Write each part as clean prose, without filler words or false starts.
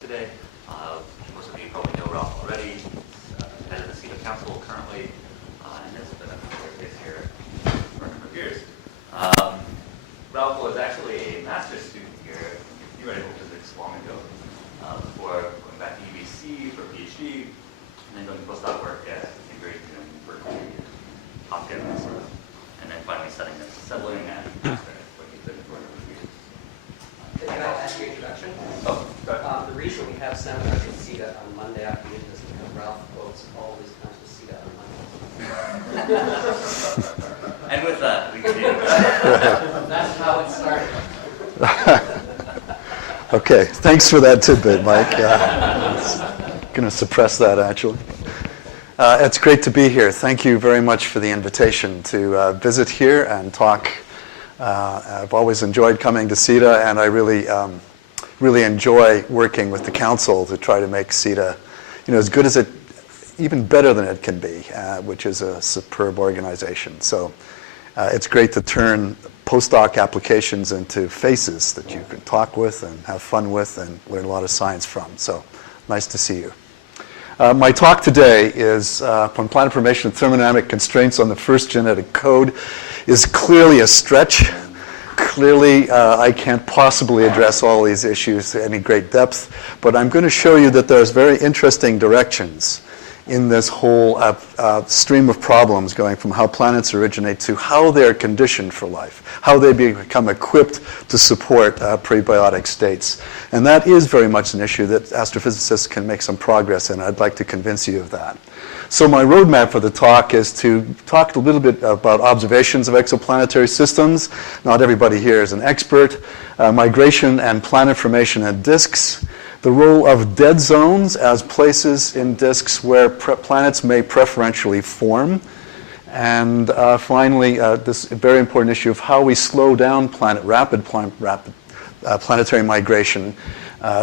today. Most of you probably know Ralph already. He's head of the CITA Council currently, and has been a member here for a number of years. Ralph was actually a master's student here at theoretical physics long ago, before going back to UBC for a PhD, and then doing postdoc work at Cambridge and Berkeley and Hopkins, and then finally settling at master, where he's been for a number of years. Can I ask you an introduction? Oh, go ahead. The reason we have seminars at CITA on Monday afternoon is because Ralph quotes always comes to CITA on Monday. And with that, we continue. That's how it started. Okay, thanks for that tidbit, Mike. Going to suppress that, actually. It's great to be here. Thank you very much for the invitation to visit here and talk. I've always enjoyed coming to CITA, and I really enjoy working with the council to try to make CITA, as good as it, even better than it can be, which is a superb organization. So it's great to turn postdoc applications into faces that you can talk with and have fun with and learn a lot of science from. So nice to see you. My talk today is on planet formation and thermodynamic constraints on the first genetic code is clearly a stretch. Clearly, I can't possibly address all these issues to any great depth, but I'm going to show you that there's very interesting directions in this whole stream of problems going from how planets originate to how they're conditioned for life, how they become equipped to support prebiotic states. And that is very much an issue that astrophysicists can make some progress in. I'd like to convince you of that. So my roadmap for the talk is to talk a little bit about observations of exoplanetary systems. Not everybody here is an expert. Migration and planet formation and disks. The role of dead zones as places in disks where planets may preferentially form. And finally, this very important issue of how we slow down rapid planetary migration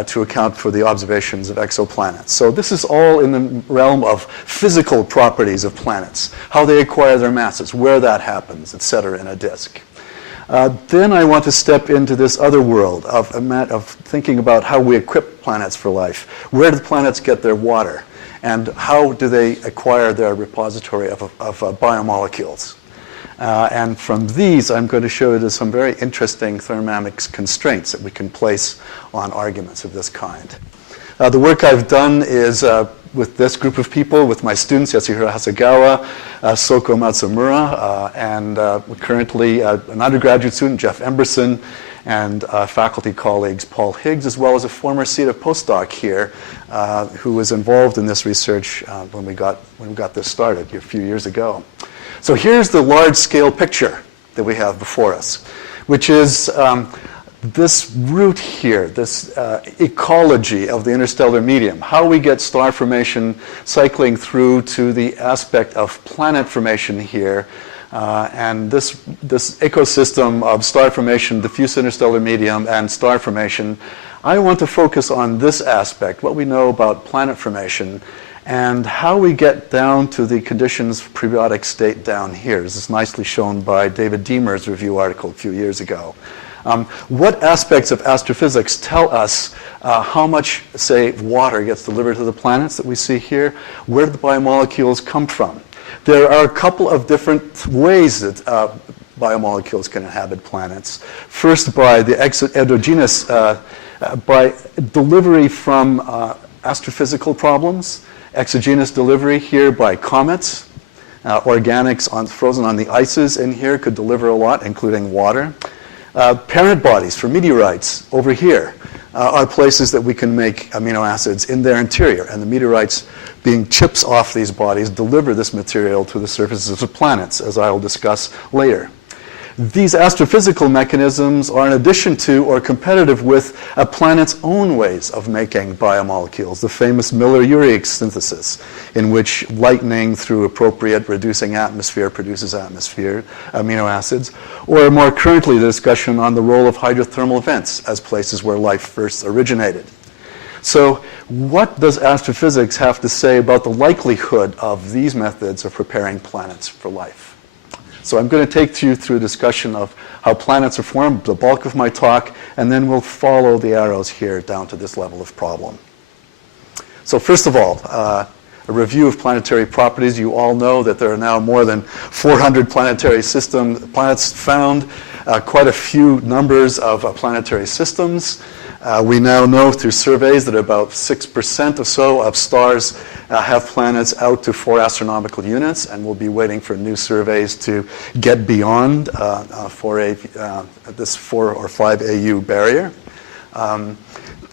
to account for the observations of exoplanets. So this is all in the realm of physical properties of planets, how they acquire their masses, where that happens, etc. in a disk. Then I want to step into this other world of thinking about how we equip planets for life. Where do the planets get their water? And how do they acquire their repository of biomolecules? And from these, I'm going to show you some very interesting thermodynamics constraints that we can place on arguments of this kind. The work I've done is with this group of people, with my students, Yasuhiro Hasegawa, Soko Matsumura, and currently an undergraduate student, Jeff Emberson, and faculty colleagues, Paul Higgs, as well as a former CITA postdoc here who was involved in this research when we got this started a few years ago. So here's the large-scale picture that we have before us, which is this route here, this ecology of the interstellar medium, how we get star formation cycling through to the aspect of planet formation here, and this ecosystem of star formation, diffuse interstellar medium, and star formation. I want to focus on this aspect, what we know about planet formation, and how we get down to the conditions of prebiotic state down here. This is nicely shown by David Deemer's review article a few years ago. What aspects of astrophysics tell us how much, say, water gets delivered to the planets that we see here? Where do the biomolecules come from? There are a couple of different ways that biomolecules can inhabit planets. First, by the exogenous, by delivery from astrophysical problems. Exogenous delivery here by comets. Organics frozen on the ices in here could deliver a lot, including water. Parent bodies for meteorites over here are places that we can make amino acids in their interior, and the meteorites, being chips off these bodies, deliver this material to the surfaces of planets, as I will discuss later. These astrophysical mechanisms are in addition to or competitive with a planet's own ways of making biomolecules, the famous Miller-Urey synthesis, in which lightning through appropriate reducing atmosphere produces amino acids, or more currently the discussion on the role of hydrothermal vents as places where life first originated. So what does astrophysics have to say about the likelihood of these methods of preparing planets for life? So I'm going to take you through a discussion of how planets are formed, the bulk of my talk, and then we'll follow the arrows here down to this level of problem. So first of all, a review of planetary properties. You all know that there are now more than 400 planetary planets found, quite a few numbers of planetary systems. We now know through surveys that about 6% or so of stars have planets out to 4 astronomical units, and we'll be waiting for new surveys to get beyond this 4 or 5 AU barrier.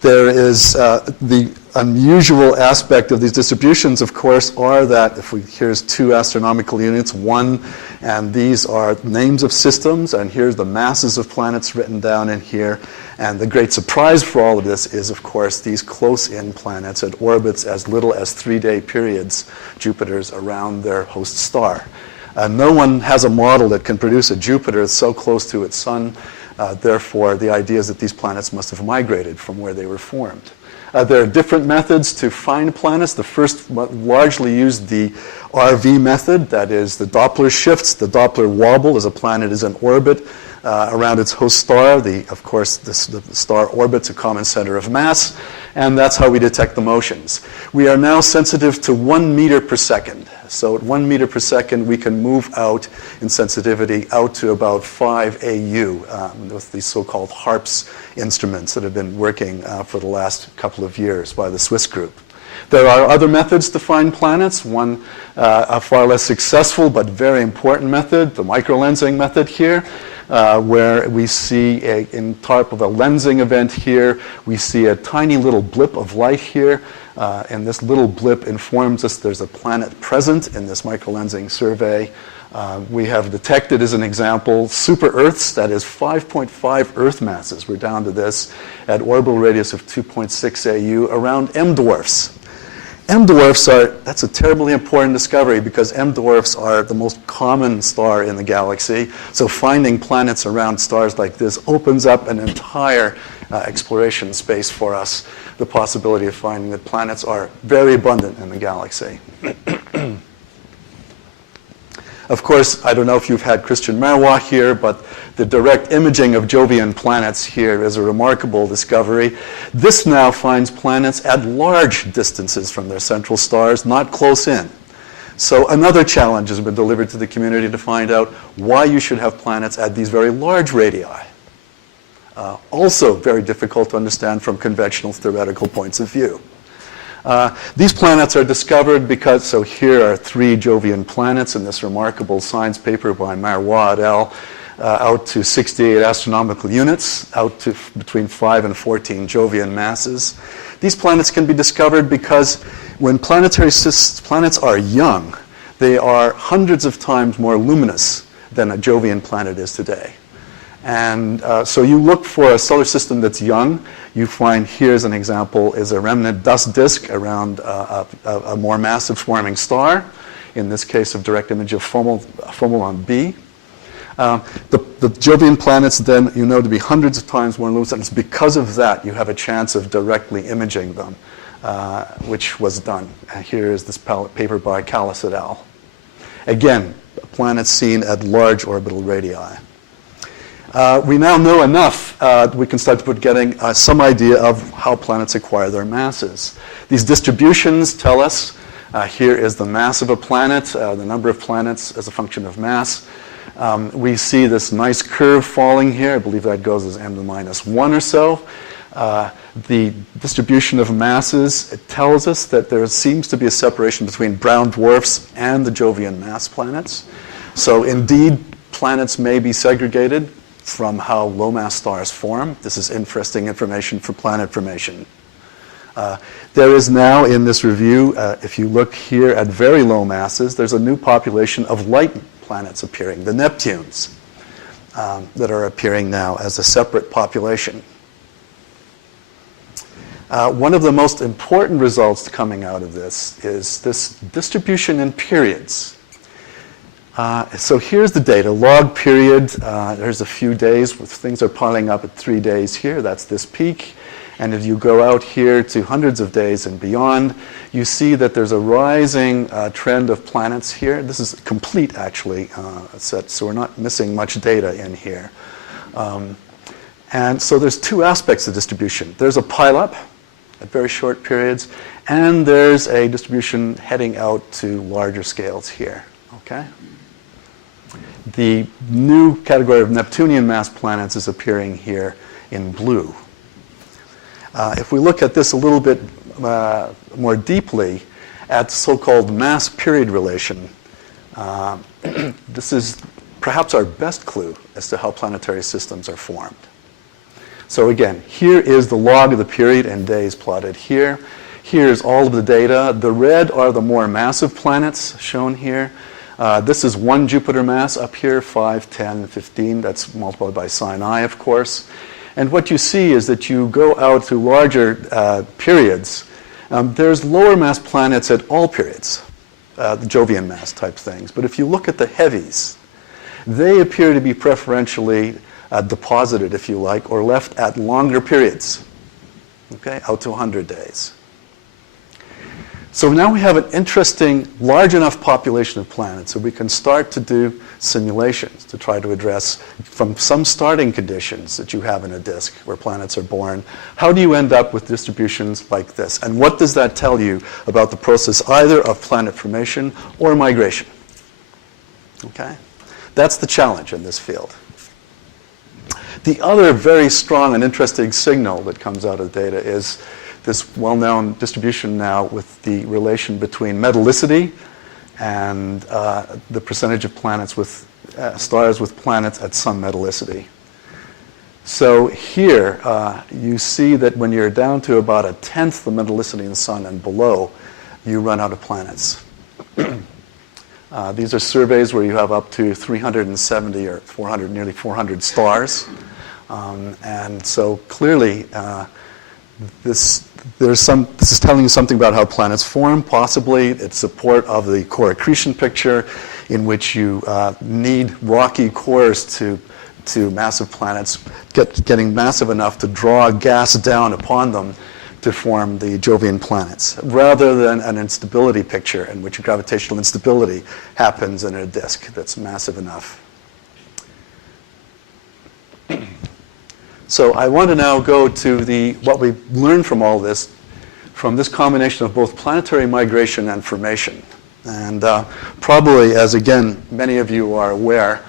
There is the unusual aspect of these distributions, of course, are that here's 2 astronomical units, 1, and these are names of systems, and here's the masses of planets written down in here. And the great surprise for all of this is, of course, these close-in planets at orbits as little as 3-day periods, Jupiter's around their host star. No one has a model that can produce a Jupiter so close to its sun. Therefore, the idea is that these planets must have migrated from where they were formed. There are different methods to find planets. The first largely used the RV method, that is the Doppler shifts, the Doppler wobble as a planet is in orbit around its host star. Of course, the star orbits a common center of mass, and that's how we detect the motions. We are now sensitive to 1 meter per second. So at 1 meter per second, we can move out in sensitivity out to about 5 AU with these so-called HARPS instruments that have been working for the last couple of years by the Swiss group. There are other methods to find planets. One, a far less successful but very important method, the microlensing method here, where we see, in type of a lensing event here, we see a tiny little blip of light here. And this little blip informs us there's a planet present in this microlensing survey. We have detected, as an example, super-Earths, that is 5.5 Earth masses. We're down to this at orbital radius of 2.6 AU around M-dwarfs. M-dwarfs that's a terribly important discovery because M-dwarfs are the most common star in the galaxy. So finding planets around stars like this opens up an entire exploration space for us, the possibility of finding that planets are very abundant in the galaxy. Of course, I don't know if you've had Christian Marois here, but the direct imaging of Jovian planets here is a remarkable discovery. This now finds planets at large distances from their central stars, not close in. So another challenge has been delivered to the community to find out why you should have planets at these very large radii. Also very difficult to understand from conventional theoretical points of view. These planets are discovered because, so here are 3 Jovian planets in this remarkable science paper by Marois et al. Out to 68 astronomical units, out to between 5 and 14 Jovian masses. These planets can be discovered because when planetary planets are young, they are hundreds of times more luminous than a Jovian planet is today. And so you look for a solar system that's young. You find here's an example, is a remnant dust disk around a more massive forming star, in this case of direct image of Fomalhaut B. The Jovian planets then you know to be hundreds of times more luminous, and it's because of that you have a chance of directly imaging them, which was done. And here is this paper by Callas et al. Again, planets seen at large orbital radii. We now know enough, we can start to put getting some idea of how planets acquire their masses. These distributions tell us, here is the mass of a planet, the number of planets as a function of mass. We see this nice curve falling here. I believe that goes as n to minus 1 or so. The distribution of masses, it tells us that there seems to be a separation between brown dwarfs and the Jovian mass planets. So indeed, planets may be segregated from how low-mass stars form. This is interesting information for planet formation. There is now in this review, if you look here at very low masses, there's a new population of light planets appearing, the Neptunes, that are appearing now as a separate population. One of the most important results coming out of this is this distribution in periods. So here's the data, log period. There's a few days, things are piling up at 3 days here. That's this peak. And if you go out here to hundreds of days and beyond, you see that there's a rising trend of planets here. This is complete, actually, set, so we're not missing much data in here. And so there's two aspects of distribution. There's a pileup at very short periods, and there's a distribution heading out to larger scales here, okay? The new category of Neptunian mass planets is appearing here in blue. If we look at this a little bit more deeply at so-called mass-period relation, this is perhaps our best clue as to how planetary systems are formed. So again, here is the log of the period in days plotted here. Here's all of the data. The red are the more massive planets shown here. This is one Jupiter mass up here, 5, 10, 15. That's multiplied by sine I, of course. And what you see is that you go out to larger periods. There's lower mass planets at all periods, the Jovian mass type things. But if you look at the heavies, they appear to be preferentially deposited, if you like, or left at longer periods, okay, out to 100 days. So now we have an interesting, large enough population of planets so we can start to do simulations to try to address from some starting conditions that you have in a disk where planets are born, how do you end up with distributions like this? And what does that tell you about the process either of planet formation or migration? Okay? That's the challenge in this field. The other very strong and interesting signal that comes out of the data is this well-known distribution now with the relation between metallicity and the percentage of planets with stars with planets at some metallicity. So here you see that when you're down to about 1/10 the metallicity in the sun and below, you run out of planets. These are surveys where you have up to 370 or 400, nearly 400 stars. And so clearly this is telling you something about how planets form, possibly. It's support of the core accretion picture in which you need rocky cores to massive planets, getting massive enough to draw gas down upon them to form the Jovian planets, rather than an instability picture in which gravitational instability happens in a disk that's massive enough. So I want to now go to what we learned from all this, from this combination of both planetary migration and formation. And probably, as again, many of you are aware,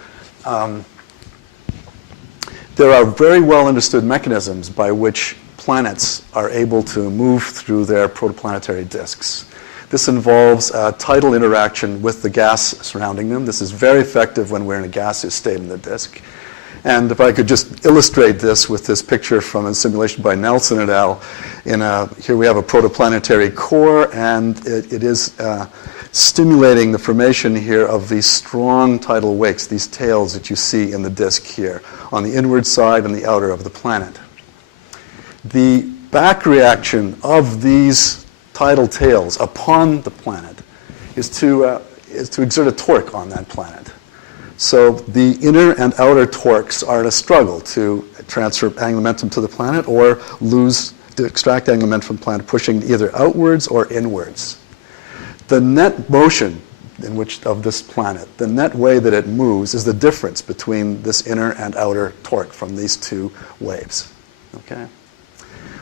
there are very well understood mechanisms by which planets are able to move through their protoplanetary disks. This involves tidal interaction with the gas surrounding them. This is very effective when we're in a gaseous state in the disk. And if I could just illustrate this with this picture from a simulation by Nelson et al. Here we have a protoplanetary core, and it is stimulating the formation here of these strong tidal wakes, these tails that you see in the disk here, on the inward side and the outer of the planet. The back reaction of these tidal tails upon the planet is to exert a torque on that planet. So the inner and outer torques are in a struggle to transfer angular momentum to the planet or to extract angular momentum from the planet, pushing either outwards or inwards. The net motion of this planet, the net way that it moves, is the difference between this inner and outer torque from these two waves. Okay?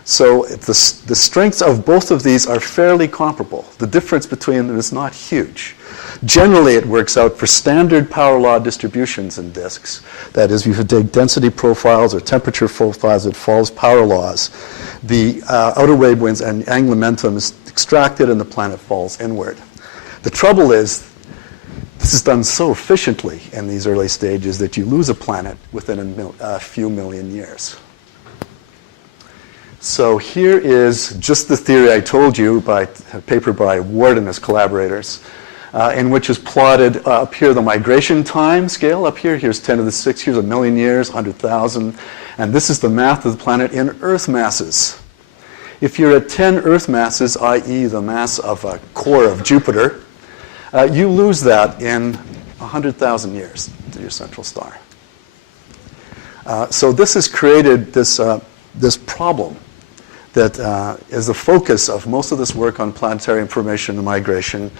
So the strengths of both of these are fairly comparable. The difference between them is not huge. Generally, it works out for standard power law distributions in disks. That is, if you take density profiles or temperature profiles that follows power laws, the outer wavelengths and angular momentum is extracted and the planet falls inward. The trouble is, this is done so efficiently in these early stages that you lose a planet within a few million years. So here is just the theory I told you by a paper by Ward and his collaborators, in which is plotted up here the migration time scale. Up here, here's 10 to the 6, here's a million years, 100,000. And this is the mass of the planet in Earth masses. If you're at 10 Earth masses, i.e. the mass of a core of Jupiter, you lose that in 100,000 years to your central star. So this has created this problem that is the focus of most of this work on planetary information and migration,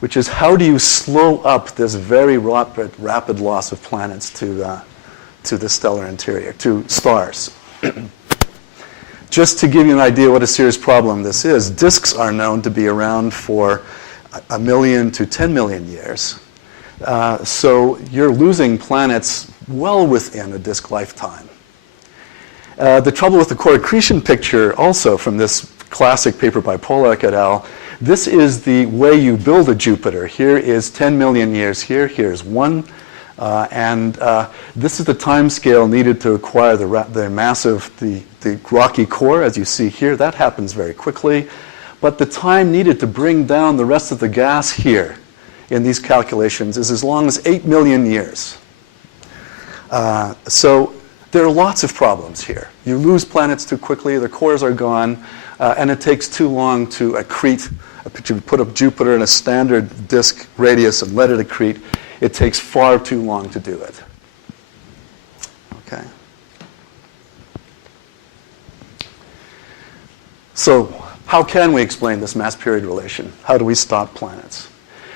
which is how do you slow up this very rapid loss of planets to the stellar interior, to stars. Just to give you an idea what a serious problem this is, disks are known to be around for 1 million to 10 million years. So you're losing planets well within a disk lifetime. The trouble with the core accretion picture also from this classic paper by Pollack et al., this is the way you build a Jupiter. Here is 10 million years here, here's 1. This is the time scale needed to acquire the massive, the rocky core, as you see here. That happens very quickly. But the time needed to bring down the rest of the gas here in these calculations is as long as 8 million years. So there are lots of problems here. You lose planets too quickly, the cores are gone, and it takes too long to accrete. If you put up Jupiter in a standard disk radius and let it accrete, it takes far too long to do it. Okay. So how can we explain this mass-period relation? How do we stop planets?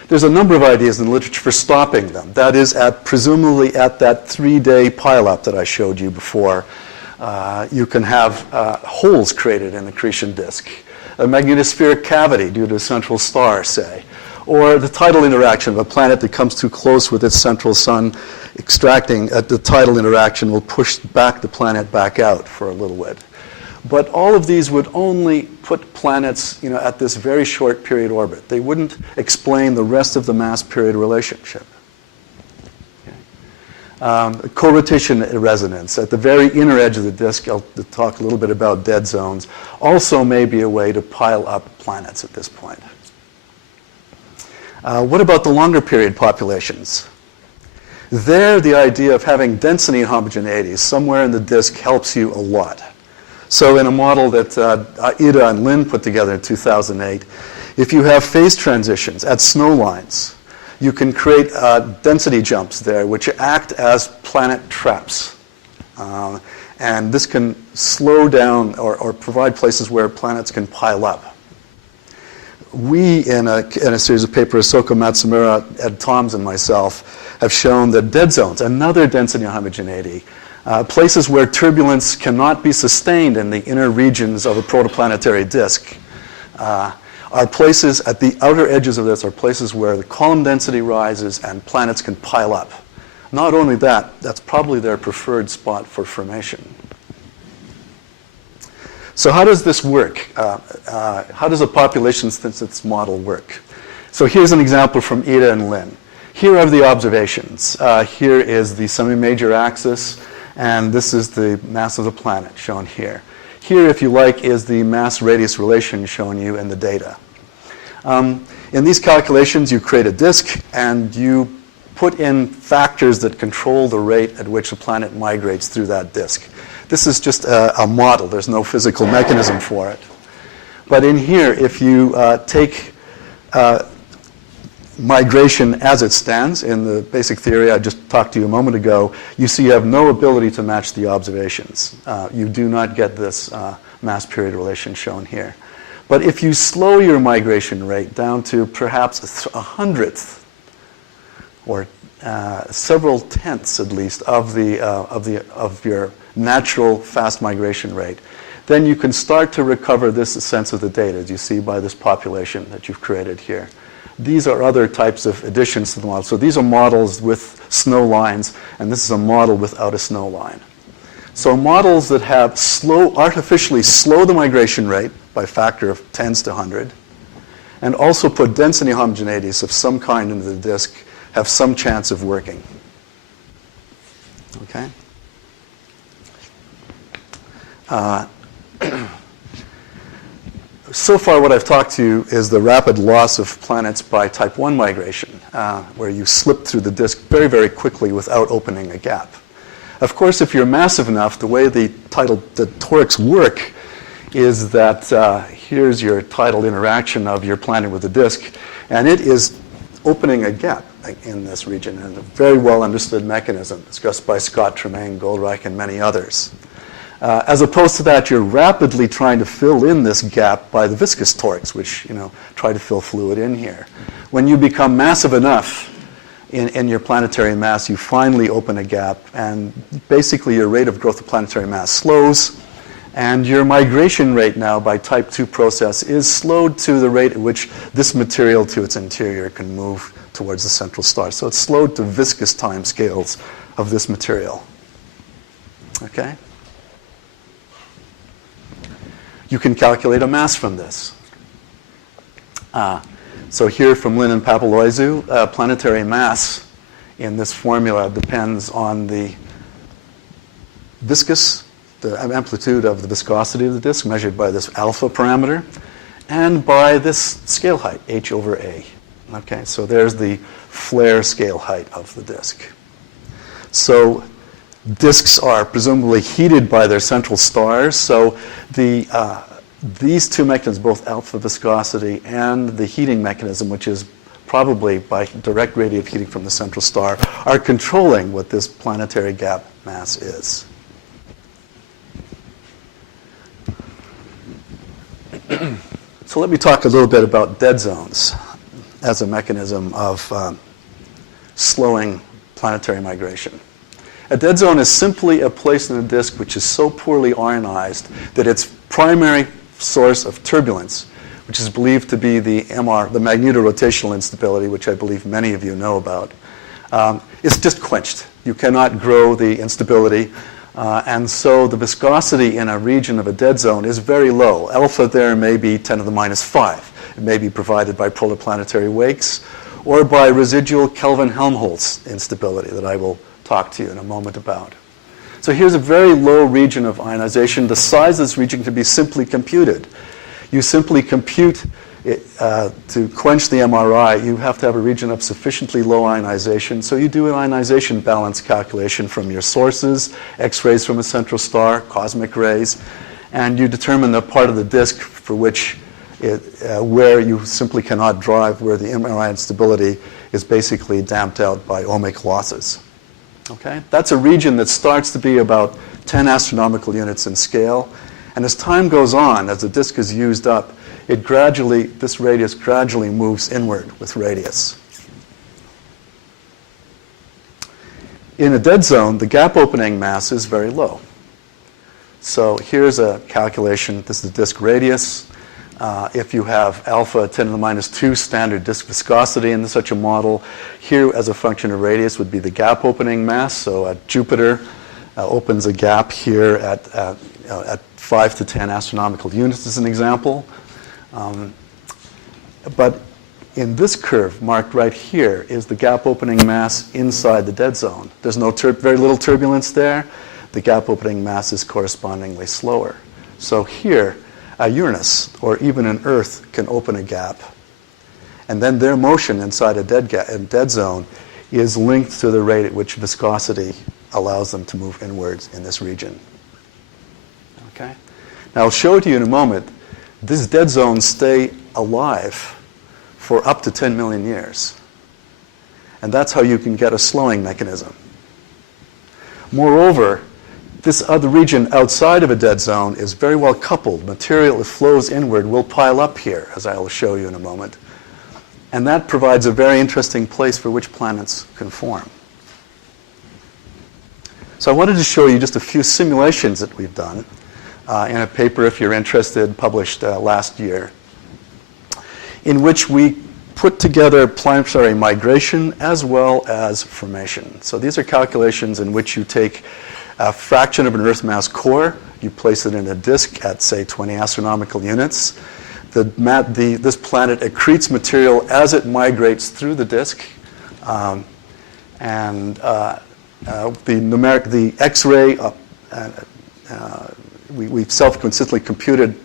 There's a number of ideas in the literature for stopping them. That is, presumably at that 3-day pileup that I showed you before, you can have holes created in the accretion disk, a magnetospheric cavity due to a central star, say, or the tidal interaction of a planet that comes too close with its central sun, extracting the tidal interaction will push back the planet back out for a little bit. But all of these would only put planets, at this very short period orbit. They wouldn't explain the rest of the mass-period relationship. Okay. Co-rotation resonance at the very inner edge of the disk, I'll talk a little bit about dead zones, also may be a way to pile up planets at this point. What about the longer period populations? There, the idea of having density and homogeneity somewhere in the disk helps you a lot. So in a model that Ida and Lin put together in 2008, if you have phase transitions at snow lines, you can create density jumps there which act as planet traps. And this can slow down or provide places where planets can pile up. We, in a series of papers, Soko Matsumura, Ed Toms, and myself, have shown that dead zones, another density and homogeneity, places where turbulence cannot be sustained in the inner regions of a protoplanetary disk, are places at the outer edges of this, are places where the column density rises and planets can pile up. Not only that, that's probably their preferred spot for formation. So how does this work? How does a population statistics model work? So here's an example from Ida and Lin. Here are the observations. Here is the semi-major axis, and this is the mass of the planet shown here. Here, if you like, is the mass-radius relation shown you in the data. In these calculations, you create a disk, and you put in factors that control the rate at which a planet migrates through that disk. This is just a model. There's no physical mechanism for it. But in here, if you take migration as it stands in the basic theory I just talked to you a moment ago, you see you have no ability to match the observations. You do not get this mass-period relation shown here. But if you slow your migration rate down to perhaps 1/100th or several tenths at least of your natural fast migration rate, then you can start to recover this sense of the data, as you see by this population that you've created here. These are other types of additions to the model. So these are models with snow lines, and this is a model without a snow line. So models that have artificially slow the migration rate by a factor of tens to 100, and also put density homogeneities of some kind into the disk, have some chance of working. Okay? So far what I've talked to you is the rapid loss of planets by type 1 migration, where you slip through the disk very, very quickly without opening a gap. Of course, if you're massive enough, the way the torics work is that here's your tidal interaction of your planet with the disk, and it is opening a gap in this region, and a very well understood mechanism discussed by Scott, Tremaine, Goldreich, and many others. As opposed to that, you're rapidly trying to fill in this gap by the viscous torques, which try to fill fluid in here. When you become massive enough in your planetary mass, you finally open a gap, and basically your rate of growth of planetary mass slows, and your migration rate now by type 2 process is slowed to the rate at which this material to its interior can move towards the central star. So it's slowed to viscous time scales of this material. Okay? You can calculate a mass from this. So here from Lin and Papalouizou, planetary mass in this formula depends on the amplitude of the viscosity of the disk measured by this alpha parameter and by this scale height, h over a. Okay, so there's the flare scale height of the disk. So disks are presumably heated by their central stars, so these two mechanisms, both alpha viscosity and the heating mechanism, which is probably by direct radiative heating from the central star, are controlling what this planetary gap mass is. So let me talk a little bit about dead zones as a mechanism of slowing planetary migration. A dead zone is simply a place in a disk which is so poorly ionized that its primary source of turbulence, which is believed to be the magnetorotational instability, which I believe many of you know about, is just quenched. You cannot grow the instability, and so the viscosity in a region of a dead zone is very low. Alpha there may be 10 to the minus 5. It may be provided by polar planetary wakes or by residual Kelvin-Helmholtz instability that I will talk to you in a moment about. So here's a very low region of ionization. The size of this region can be simply computed. You simply compute it, to quench the MRI, you have to have a region of sufficiently low ionization. So you do an ionization balance calculation from your sources, X-rays from a central star, cosmic rays, and you determine the part of the disk for which where you simply cannot drive, where the MRI instability is basically damped out by ohmic losses. Okay? That's a region that starts to be about 10 astronomical units in scale. And as time goes on, as the disk is used up, this radius gradually moves inward with radius. In a dead zone, the gap opening mass is very low. So here's a calculation. This is the disk radius. If you have alpha 10 to the minus 2 standard disk viscosity in such a model, here as a function of radius would be the gap opening mass. So Jupiter opens a gap here at 5 to 10 astronomical units as an example. But in this curve marked right here is the gap opening mass inside the dead zone. There's very little turbulence there. The gap opening mass is correspondingly slower. So here, a Uranus or even an Earth can open a gap, and then their motion inside a dead zone is linked to the rate at which viscosity allows them to move inwards in this region. Okay? Now I'll show it to you in a moment. These dead zones stay alive for up to 10 million years. And that's how you can get a slowing mechanism. Moreover, this other region outside of a dead zone is very well coupled. Material that flows inward will pile up here, as I will show you in a moment. And that provides a very interesting place for which planets can form. So I wanted to show you just a few simulations that we've done in a paper, if you're interested, published last year, in which we put together planetary migration as well as formation. So these are calculations in which you take a fraction of an Earth mass core, you place it in a disk at, say, 20 astronomical units. This planet accretes material as it migrates through the disk, the X-ray, we've self-consistently computed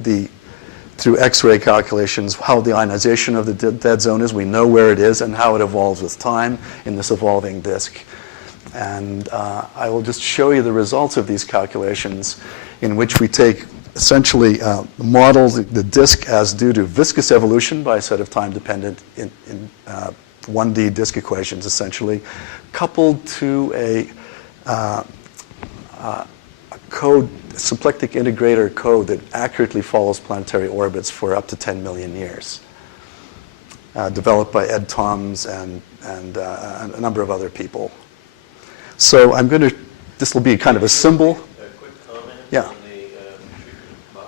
through X-ray calculations how the ionization of the dead zone is. We know where it is and how it evolves with time in this evolving disk. And I will just show you the results of these calculations, in which we take essentially model the disk as due to viscous evolution by a set of time-dependent 1D disk equations, essentially, coupled to a code, symplectic integrator code that accurately follows planetary orbits for up to 10 million years, developed by Ed Toms and a number of other people. So I'm going to, this will be kind of a symbol. A quick comment Yeah. on the treatment of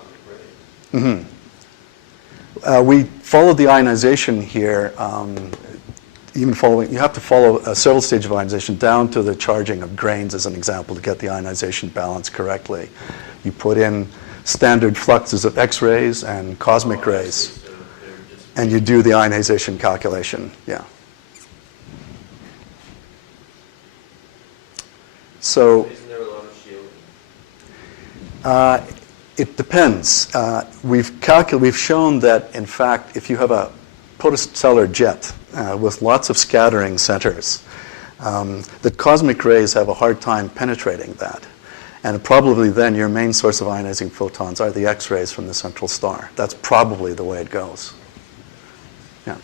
cosmic rays. We followed the ionization here, even following, you have to follow several stages of ionization down to the charging of grains as an example to get the ionization balance correctly. You put in standard fluxes of X-rays and cosmic rays, So they're just and you do the ionization calculation, yeah. So isn't there a lot of shielding? it depends. We've shown that, in fact, if you have a protostellar jet with lots of scattering centers, that cosmic rays have a hard time penetrating that. And probably then your main source of ionizing photons are the X-rays from the central star. That's probably the way it goes. Yeah.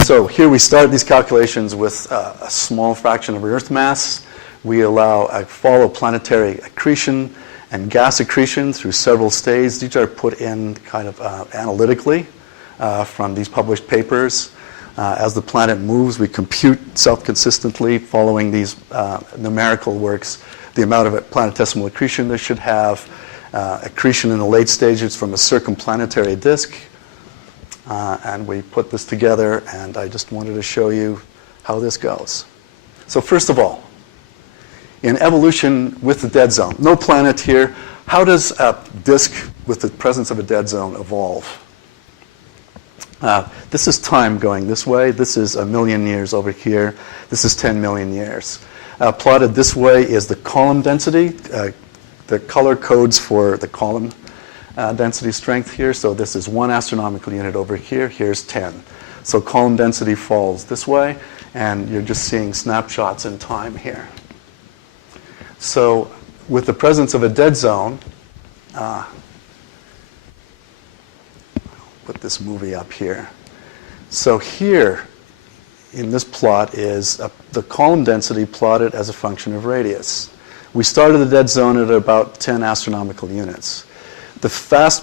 So here we start these calculations with a small fraction of Earth mass. We follow planetary accretion and gas accretion through several stages. These are put in kind of analytically from these published papers. As the planet moves, we compute self-consistently following these numerical works the amount of planetesimal accretion they should have, accretion in the late stages from a circumplanetary disk. And we put this together, and I just wanted to show you how this goes. So first of all, in evolution with the dead zone, no planet here, how does a disk with the presence of a dead zone evolve? This is time going this way. This is 1 million years over here. This is 10 million years. Plotted this way is the column density. The color codes for the column density strength here. So this is 1 astronomical unit over here. Here's 10. So column density falls this way, and you're just seeing snapshots in time here. So with the presence of a dead zone, put this movie up here. So here in this plot is the column density plotted as a function of radius. We started the dead zone at about 10 astronomical units. The fast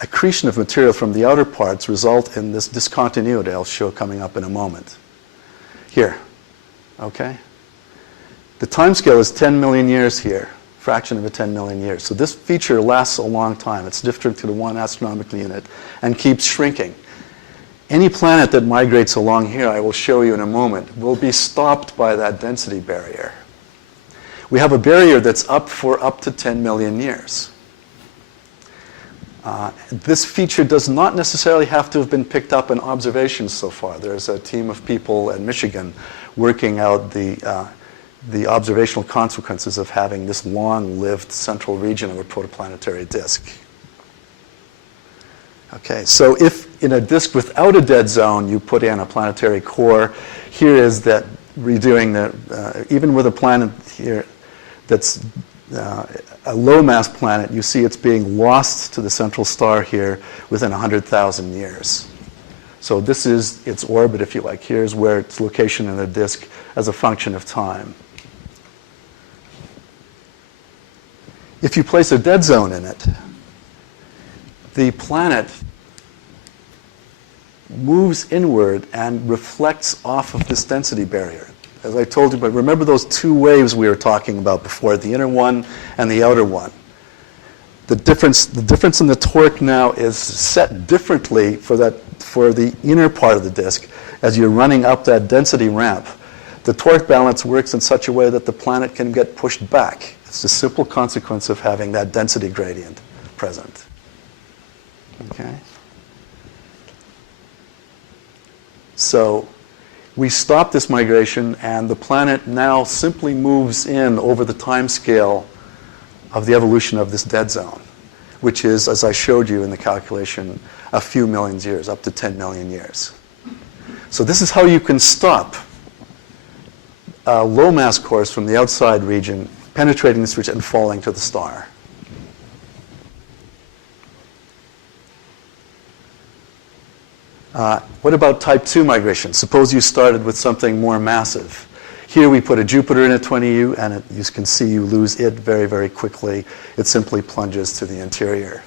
accretion of material from the outer parts result in this discontinuity I'll show coming up in a moment. Here, okay? The time scale is 10 million years here, fraction of a 10 million years. So this feature lasts a long time. It's different to the 1 astronomical unit and keeps shrinking. Any planet that migrates along here, I will show you in a moment, will be stopped by that density barrier. We have a barrier that's up for up to 10 million years. This feature does not necessarily have to have been picked up in observations so far. There's a team of people in Michigan working out the observational consequences of having this long-lived central region of a protoplanetary disk. Okay, so if in a disk without a dead zone you put in a planetary core, here is that redoing the, even with a planet here that's a low-mass planet, you see it's being lost to the central star here within 100,000 years. So this is its orbit, if you like. Here's where its location in the disk as a function of time. If you place a dead zone in it, the planet moves inward and reflects off of this density barrier. As I told you, but remember those two waves we were talking about before, the inner one and the outer one. The difference in the torque now is set differently for the inner part of the disk. As you're running up that density ramp, the torque balance works in such a way that the planet can get pushed back. It's a simple consequence of having that density gradient present. Okay? So we stop this migration, and the planet now simply moves in over the time scale of the evolution of this dead zone, which is, as I showed you in the calculation, a few million years, up to 10 million years. So this is how you can stop a low mass cores from the outside region penetrating this region and falling to the star. What about type 2 migration? Suppose you started with something more massive. Here we put a Jupiter in at 20U, and you can see you lose it very, very quickly. It simply plunges to the interior.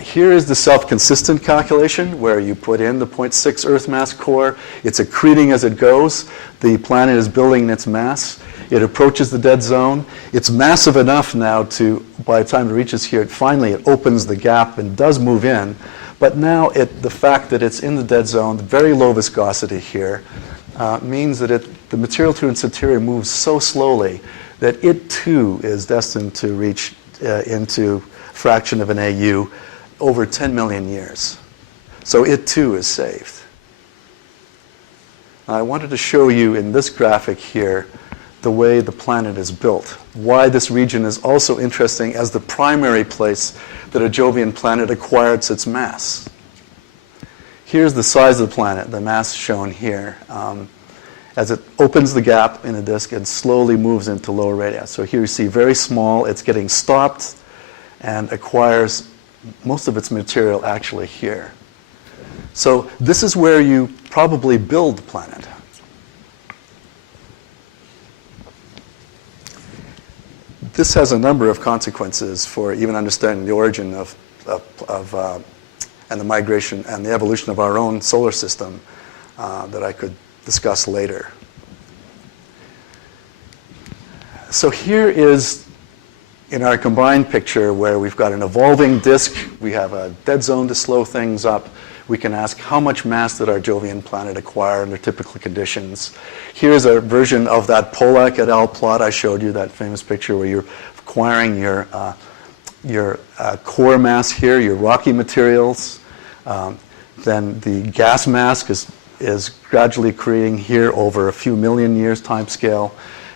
Here is the self-consistent calculation, where you put in the 0.6 Earth mass core. It's accreting as it goes. The planet is building its mass. It approaches the dead zone. It's massive enough now to, by the time it reaches here, finally it opens the gap and does move in. But now the fact that it's in the dead zone, the very low viscosity here, means that the material to its interior moves so slowly that it too is destined to reach into a fraction of an AU over 10 million years. So it too is saved. I wanted to show you in this graphic here the way the planet is built, why this region is also interesting as the primary place that a Jovian planet acquired its mass. Here's the size of the planet, the mass shown here, as it opens the gap in a disk and slowly moves into lower radii. So here you see very small, it's getting stopped and acquires most of its material actually here. So this is where you probably build the planet. This has a number of consequences for even understanding the origin and the migration and the evolution of our own solar system that I could discuss later. So here is in our combined picture where we've got an evolving disk, we have a dead zone to slow things up. We can ask how much mass did our Jovian planet acquire under typical conditions. Here's a version of that Pollack et al. Plot I showed you, that famous picture where you're acquiring your core mass here, your rocky materials. Then the gas mass is gradually creating here over a few million years time scale.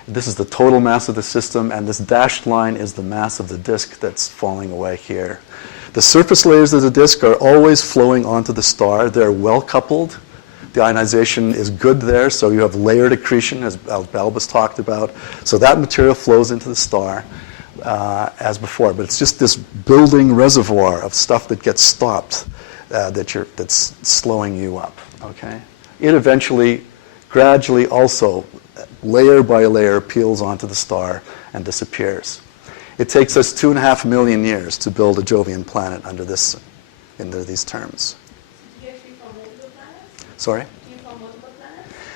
This is the total mass of the system, and this dashed line is the mass of the disk that's falling away here. The surface layers of the disk are always flowing onto the star. They're well coupled. The ionization is good there, so you have layered accretion, as Balbus talked about. So that material flows into the star as before, but it's just this building reservoir of stuff that gets stopped that's slowing you up. Okay? It eventually, gradually also, layer by layer, peels onto the star and disappears. It takes us 2.5 million years to build a Jovian planet under these terms. Do you actually form multiple planets? Sorry? Do you form multiple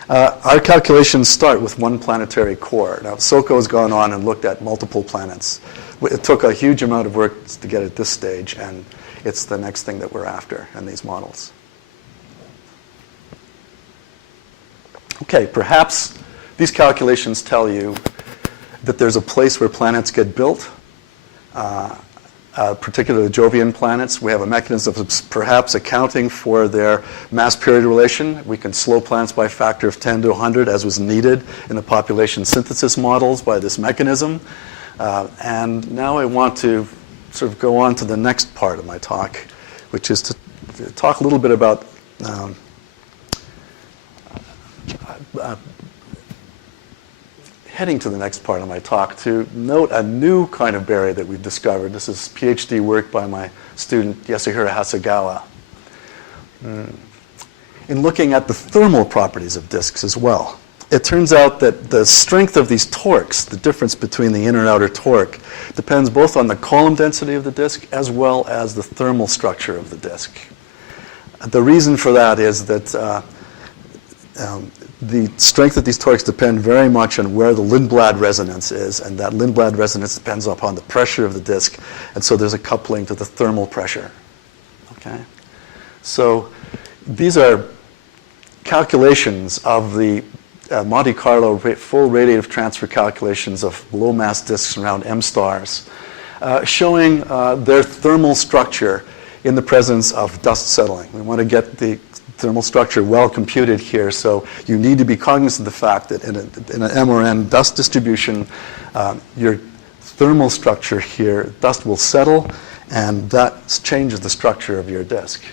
planets? Our calculations start with one planetary core. Now, SOCO has gone on and looked at multiple planets. It took a huge amount of work to get at this stage, and it's the next thing that we're after in these models. Okay, perhaps these calculations tell you that there's a place where planets get built, particularly Jovian planets. We have a mechanism of perhaps accounting for their mass-period relation. We can slow planets by a factor of 10 to 100 as was needed in the population synthesis models by this mechanism. And now I want to sort of go on to the next part of my talk, which is to talk a little bit about heading to the next part of my talk to note a new kind of barrier that we've discovered. This is PhD work by my student Yasuhiro Hasegawa. In looking at the thermal properties of disks as well. It turns out that the strength of these torques, the difference between the inner and outer torque, depends both on the column density of the disk as well as the thermal structure of the disk. The reason for that is that the strength of these torques depend very much on where the Lindblad resonance is, and that Lindblad resonance depends upon the pressure of the disk, and so there's a coupling to the thermal pressure. Okay? So these are calculations of the Monte Carlo full radiative transfer calculations of low-mass disks around M stars, showing their thermal structure in the presence of dust settling. We want to get the thermal structure well computed here, so you need to be cognizant of the fact that in an M or N dust distribution, your thermal structure here, dust will settle, and that changes the structure of your disk.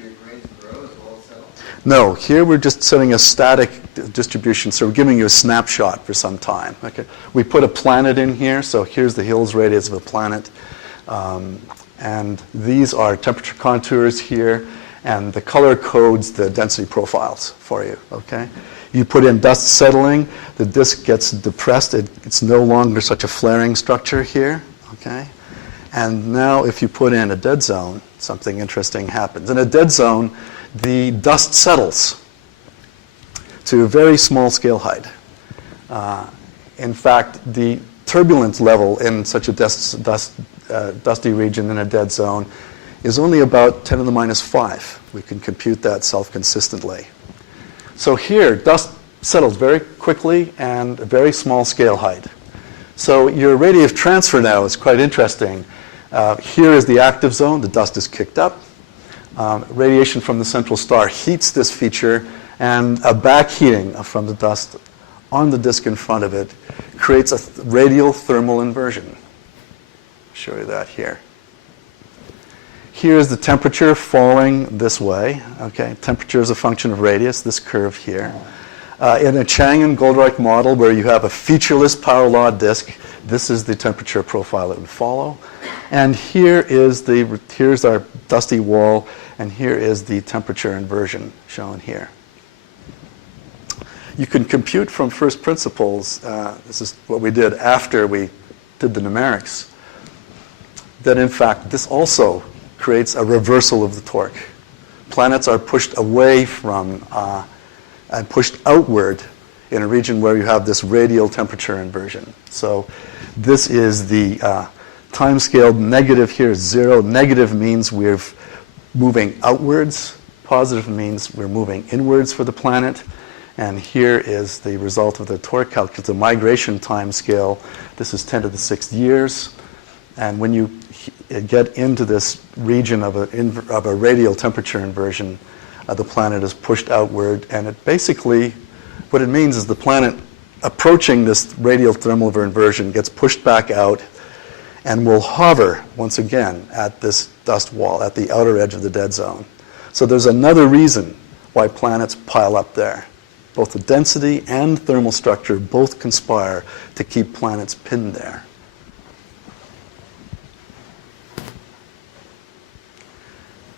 Your grains grow as well as settle? No, here we're just setting a static distribution, so we're giving you a snapshot for some time. Okay. We put a planet in here, so here's the Hills radius of a planet, and these are temperature contours here. And the color codes the density profiles for you, okay? You put in dust settling, the disk gets depressed. It's no longer such a flaring structure here, okay? And now if you put in a dead zone, something interesting happens. In a dead zone, the dust settles to a very small scale height. In fact, the turbulence level in such a dusty region in a dead zone is only about 10 to the minus 5. We can compute that self-consistently. So here, dust settles very quickly and a very small scale height. So your radiative transfer now is quite interesting. Here is the active zone. The dust is kicked up. Radiation from the central star heats this feature, and a backheating from the dust on the disk in front of it creates a radial thermal inversion. I'll show you that here. Here's the temperature falling this way. Okay, temperature is a function of radius, this curve here. In a Chang and Goldreich model where you have a featureless power law disk, this is the temperature profile that would follow. And here's our dusty wall, and here is the temperature inversion shown here. You can compute from first principles, this is what we did after we did the numerics, that in fact this also creates a reversal of the torque. Planets are pushed away from and pushed outward in a region where you have this radial temperature inversion. So this is the time scale. Negative here is 0. Negative means we're moving outwards. Positive means we're moving inwards for the planet. And here is the result of the torque calculus, the migration time scale. This is 10 to the 6th years. And when you get into this region of a radial temperature inversion, the planet is pushed outward. And it basically, what it means is the planet approaching this radial thermal inversion gets pushed back out and will hover once again at this dust wall, at the outer edge of the dead zone. So there's another reason why planets pile up there. Both the density and thermal structure both conspire to keep planets pinned there.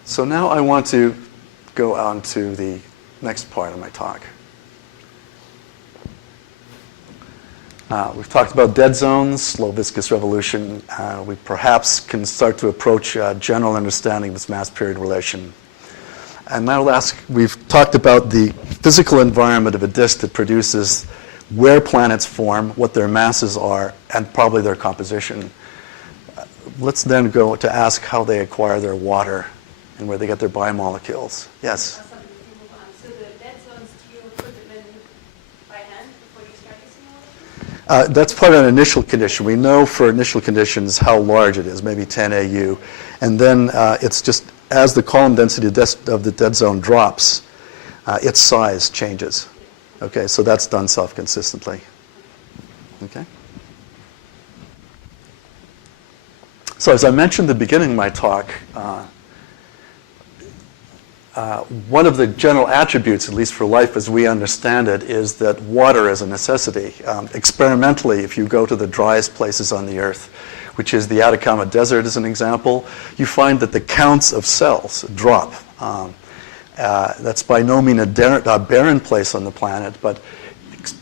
So now I want to go on to the next part of my talk. We've talked about dead zones, slow viscous revolution. We perhaps can start to approach a general understanding of this mass-period relation. And now we've talked about the physical environment of a disk that produces where planets form, what their masses are, and probably their composition. Let's then go to ask how they acquire their water and where they get their biomolecules. Yes? So the dead zones, do you put them in by hand before you start the simulation? That's part of an initial condition. We know for initial conditions how large it is, maybe 10 AU. And then it's just as the column density of the dead zone drops, its size changes. Okay, so that's done self-consistently. Okay? So as I mentioned at the beginning of my talk, one of the general attributes, at least for life as we understand it, is that water is a necessity. Experimentally, if you go to the driest places on the Earth, which is the Atacama Desert as an example, you find that the counts of cells drop. That's by no means a barren place on the planet, but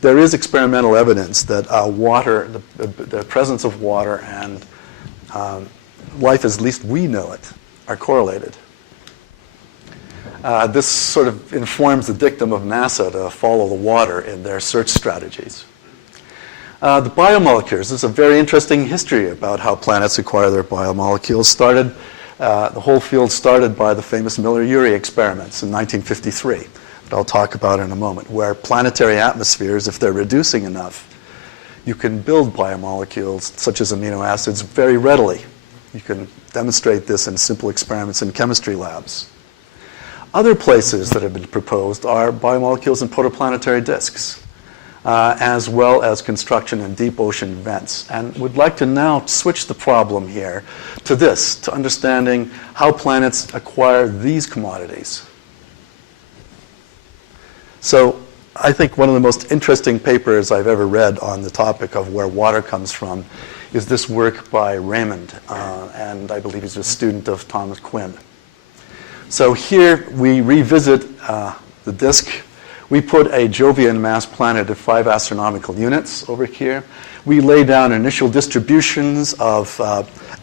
there is experimental evidence that water, the presence of water and life as least we know it, are correlated. This sort of informs the dictum of NASA to follow the water in their search strategies. The biomolecules, there's a very interesting history about how planets acquire their biomolecules. The whole field started by the famous Miller-Urey experiments in 1953, that I'll talk about in a moment, where planetary atmospheres, if they're reducing enough, you can build biomolecules, such as amino acids, very readily. You can demonstrate this in simple experiments in chemistry labs. Other places that have been proposed are biomolecules in protoplanetary disks, as well as construction in deep ocean vents. And would like to now switch the problem here to this, to understanding how planets acquire these commodities. So I think one of the most interesting papers I've ever read on the topic of where water comes from is this work by Raymond, and I believe he's a student of Thomas Quinn. So here we revisit the disk. We put a Jovian mass planet at 5 astronomical units over here. We lay down initial distributions of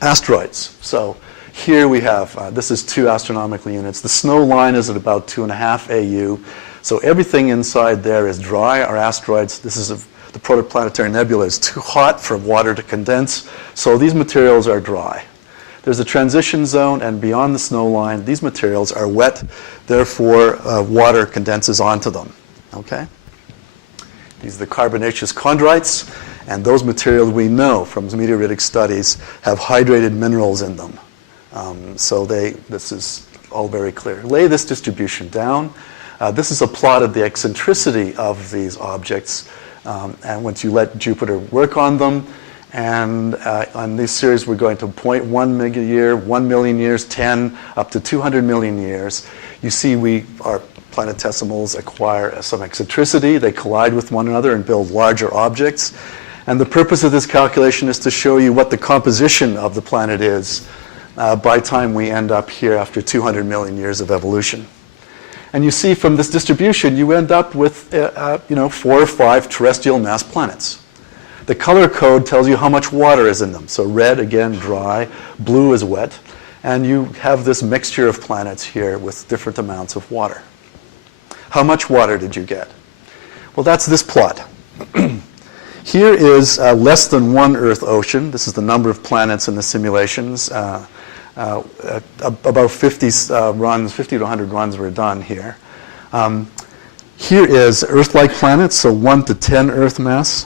asteroids. So here we have, this is 2 astronomical units. The snow line is at about 2.5 AU. So everything inside there is dry. Our asteroids, this is the protoplanetary nebula is too hot for water to condense. So these materials are dry. There's a transition zone, and beyond the snow line, these materials are wet. Therefore, water condenses onto them. Okay? These are the carbonaceous chondrites, and those materials we know from meteoritic studies have hydrated minerals in them. So this is all very clear. Lay this distribution down. This is a plot of the eccentricity of these objects, and once you let Jupiter work on them, and on this series we're going to 0.1 megayear, 1 million years, 10, up to 200 million years. You see our planetesimals acquire some eccentricity. They collide with one another and build larger objects. And the purpose of this calculation is to show you what the composition of the planet is by the time we end up here after 200 million years of evolution. And you see from this distribution, you end up with 4 or 5 terrestrial mass planets. The color code tells you how much water is in them. So red, again, dry. Blue is wet. And you have this mixture of planets here with different amounts of water. How much water did you get? Well, that's this plot. Here is less than 1 Earth ocean. This is the number of planets in the simulations. About 50 runs, 50 to 100 runs were done here. Here is Earth-like planets, so 1 to 10 Earth mass.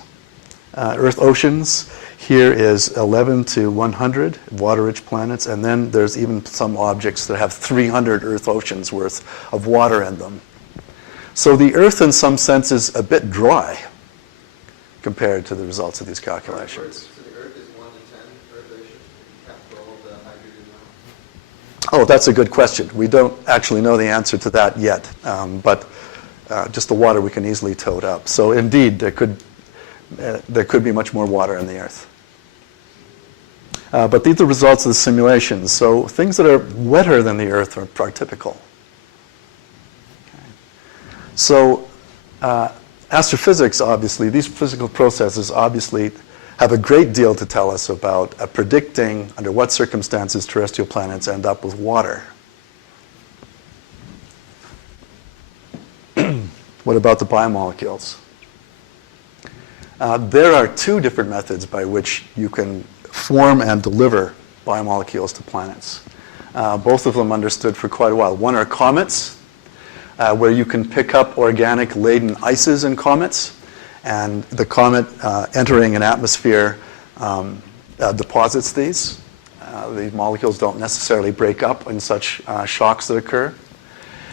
Earth oceans. Here is 11 to 100 water-rich planets, and then there's even some objects that have 300 Earth oceans worth of water in them. So the Earth, in some sense, is a bit dry compared to the results of these calculations. So the Earth is 1 to 10 Earth oceans after all the hydrogen amount? Oh, that's a good question. We don't actually know the answer to that yet, but just the water we can easily tote up. So indeed, there could be much more water in the Earth. But these are the results of the simulations. So things that are wetter than the Earth are typical. Okay. So astrophysics, obviously, these physical processes obviously have a great deal to tell us about predicting under what circumstances terrestrial planets end up with water. What about the biomolecules? There are 2 different methods by which you can form and deliver biomolecules to planets. Both of them understood for quite a while. One are comets, where you can pick up organic laden ices in comets, and the comet entering an atmosphere deposits these. These molecules don't necessarily break up in such shocks that occur.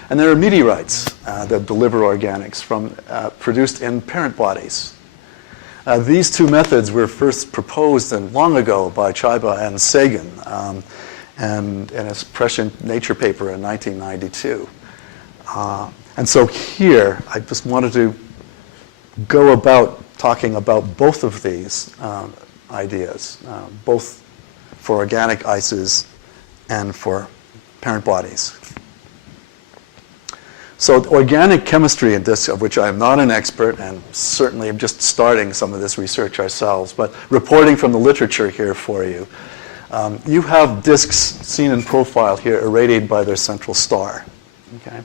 And there are meteorites that deliver organics produced in parent bodies. These 2 methods were first proposed long ago by Chiba and Sagan, and in a prescient Nature paper in 1992. And so here, I just wanted to go about talking about both of these ideas, both for organic ices and for parent bodies. So organic chemistry in this, of which I'm not an expert, and certainly I'm just starting some of this research ourselves, but reporting from the literature here for you. You have disks seen in profile here irradiated by their central star. Okay?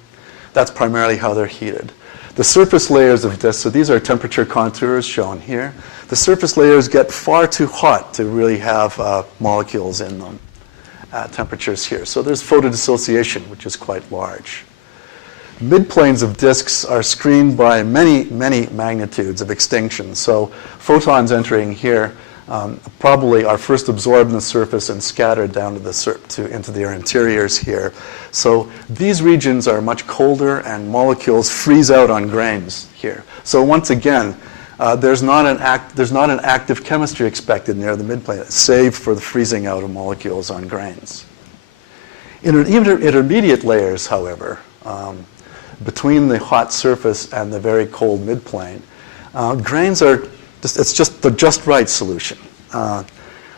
That's primarily how they're heated. The surface layers of disks, so these are temperature contours shown here. The surface layers get far too hot to really have molecules in them at temperatures here. So there's photodissociation, which is quite large. Midplanes of disks are screened by many, many magnitudes of extinction. So photons entering here probably are first absorbed in the surface and scattered down into their interiors here. So these regions are much colder, and molecules freeze out on grains here. So once again, there's not an active chemistry expected near the midplane, save for the freezing out of molecules on grains. In intermediate layers, however, between the hot surface and the very cold midplane, grains are it's just the just right solution.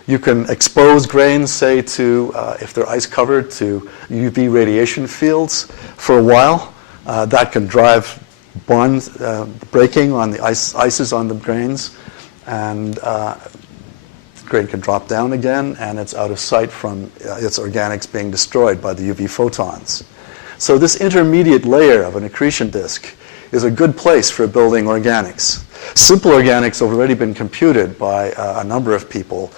You can expose grains, say, to, if they're ice covered, to UV radiation fields for a while. That can drive bond breaking on the ices on the grains, and the grain can drop down again, and it's out of sight from its organics being destroyed by the UV photons. So this intermediate layer of an accretion disk is a good place for building organics. Simple organics have already been computed by a number of people,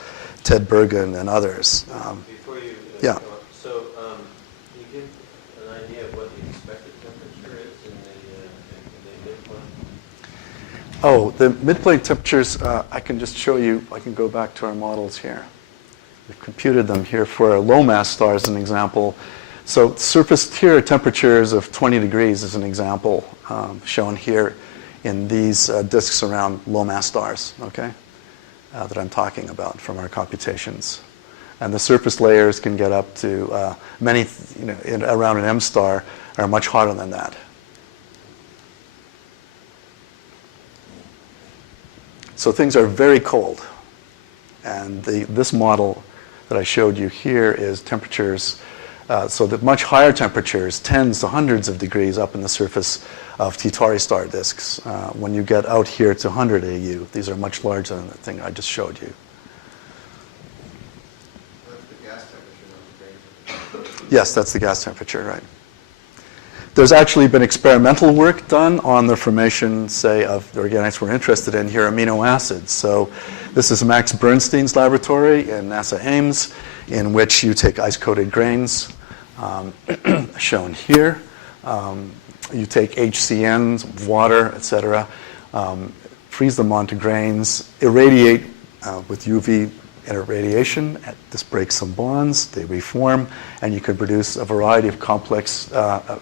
Ted Bergen and others. Before you yeah. go on, so can you give an idea of what the expected temperature is in the midpoint? Oh, the midplane temperatures, I can just show you. I can go back to our models here. We've computed them here for low mass stars, as an example. So surface tier temperatures of 20 degrees is an example shown here in these disks around low mass stars, okay, that I'm talking about from our computations. And the surface layers can get up to many, around an M star are much hotter than that. So things are very cold. And this model that I showed you here is temperatures, so that much higher temperatures, tens to hundreds of degrees up in the surface of T-Tauri star disks. When you get out here to 100 AU, these are much larger than the thing I just showed you. That's the gas temperature, not the grain. Yes, that's the gas temperature, right. There's actually been experimental work done on the formation, say, of the organics we're interested in here, amino acids. So this is Max Bernstein's laboratory in NASA Ames, in which you take ice-coated grains, shown here. You take HCNs, water, etc., freeze them onto grains, irradiate with UV interradiation. This breaks some bonds, they reform, and you can produce a variety of complex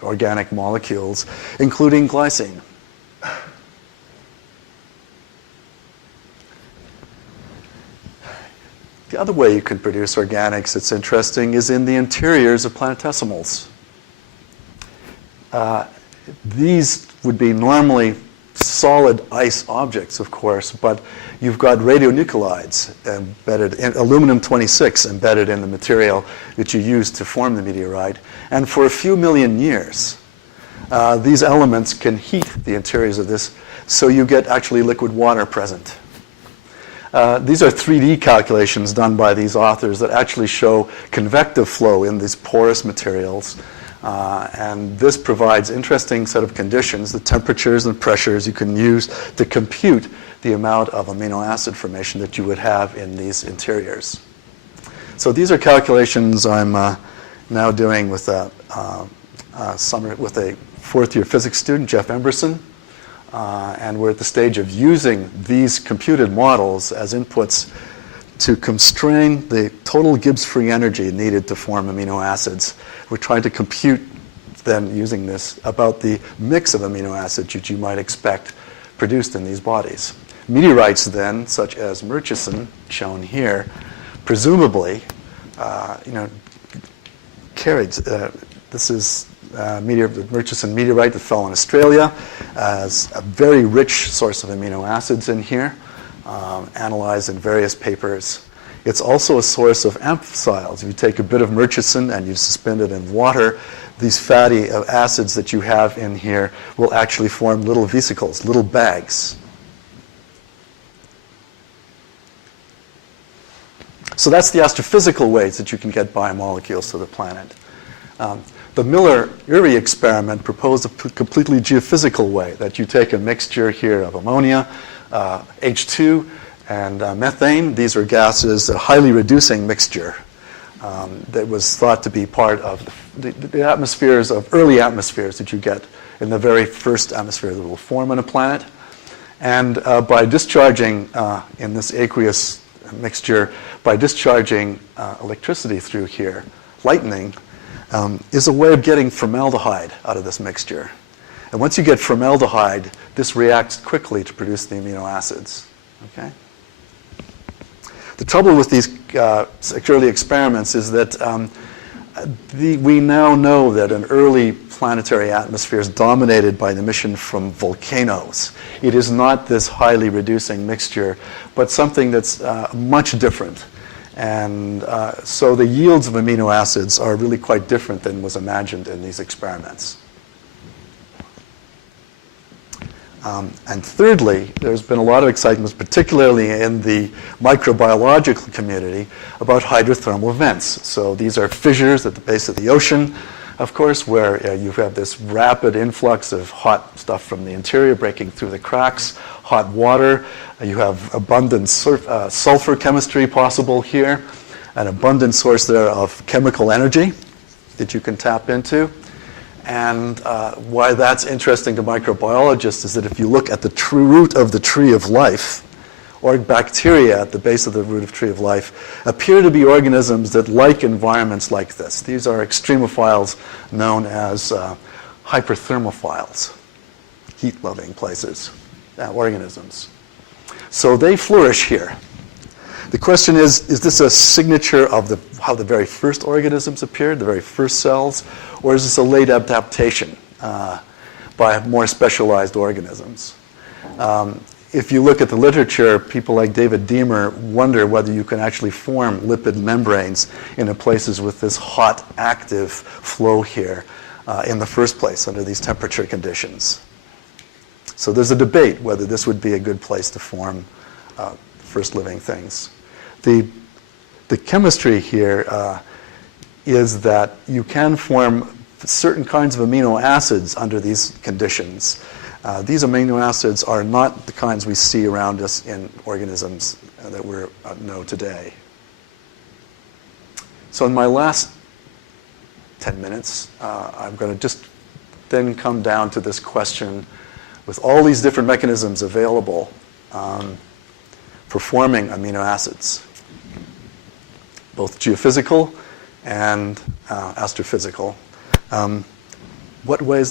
organic molecules, including glycine. The other way you can produce organics that's interesting is in the interiors of planetesimals. These would be normally solid ice objects, of course, but you've got radionuclides embedded in aluminum-26 embedded in the material that you use to form the meteorite. And for a few million years, these elements can heat the interiors of this, so you get actually liquid water present. These are 3D calculations done by these authors that actually show convective flow in these porous materials. And this provides interesting set of conditions, the temperatures and pressures you can use to compute the amount of amino acid formation that you would have in these interiors. So these are calculations I'm now doing with a fourth-year physics student, Jeff Emberson. And we're at the stage of using these computed models as inputs to constrain the total Gibbs free energy needed to form amino acids. We're trying to compute then, using this, about the mix of amino acids that you might expect produced in these bodies. Meteorites then, such as Murchison, shown here, presumably, carried, this is the Murchison meteorite that fell in Australia, as a very rich source of amino acids in here, analyzed in various papers. It's also a source of amphicyles. If you take a bit of Murchison and you suspend it in water, these fatty acids that you have in here will actually form little vesicles, little bags. So that's the astrophysical ways that you can get biomolecules to the planet. The Miller-Urey experiment proposed a completely geophysical way, that you take a mixture here of ammonia, H2, and methane. These are gases, a highly reducing mixture that was thought to be part of the atmospheres of early atmospheres that you get in the very first atmosphere that will form on a planet. And by discharging in this aqueous mixture, by discharging electricity through here, lightning, is a way of getting formaldehyde out of this mixture. And once you get formaldehyde, this reacts quickly to produce the amino acids. Okay? The trouble with these early experiments is that we now know that an early planetary atmosphere is dominated by the emission from volcanoes. It is not this highly reducing mixture, but something that's much different. And so the yields of amino acids are really quite different than was imagined in these experiments. And thirdly, there's been a lot of excitement, particularly in the microbiological community, about hydrothermal vents. So these are fissures at the base of the ocean, of course, where you have this rapid influx of hot stuff from the interior breaking through the cracks, hot water. You have abundant sulfur chemistry possible here, an abundant source there of chemical energy that you can tap into. And why that's interesting to microbiologists is that if you look at the true root of the tree of life, or bacteria at the base of the root of tree of life, appear to be organisms that like environments like this. These are extremophiles known as hyperthermophiles, heat-loving places, organisms. So they flourish here. The question is this a signature of how the very first organisms appeared, the very first cells, or is this a late adaptation by more specialized organisms? If you look at the literature, people like David Deamer wonder whether you can actually form lipid membranes in the places with this hot, active flow here in the first place under these temperature conditions. So there's a debate whether this would be a good place to form first living things. The chemistry here is that you can form certain kinds of amino acids under these conditions. These amino acids are not the kinds we see around us in organisms that we know today. So in my last 10 minutes, I'm going to just then come down to this question with all these different mechanisms available for forming amino acids, both geophysical and astrophysical. What way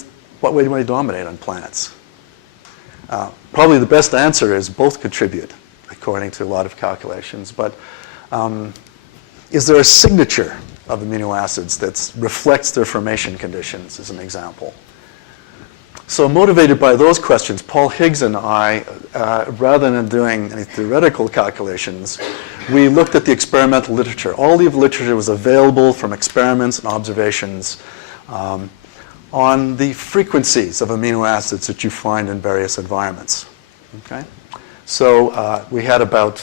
do they dominate on planets? Probably the best answer is both contribute, according to a lot of calculations. But is there a signature of amino acids that reflects their formation conditions, as an example? So motivated by those questions, Paul Higgs and I, rather than doing any theoretical calculations, we looked at the experimental literature. All the literature was available from experiments and observations on the frequencies of amino acids that you find in various environments. Okay? So we had about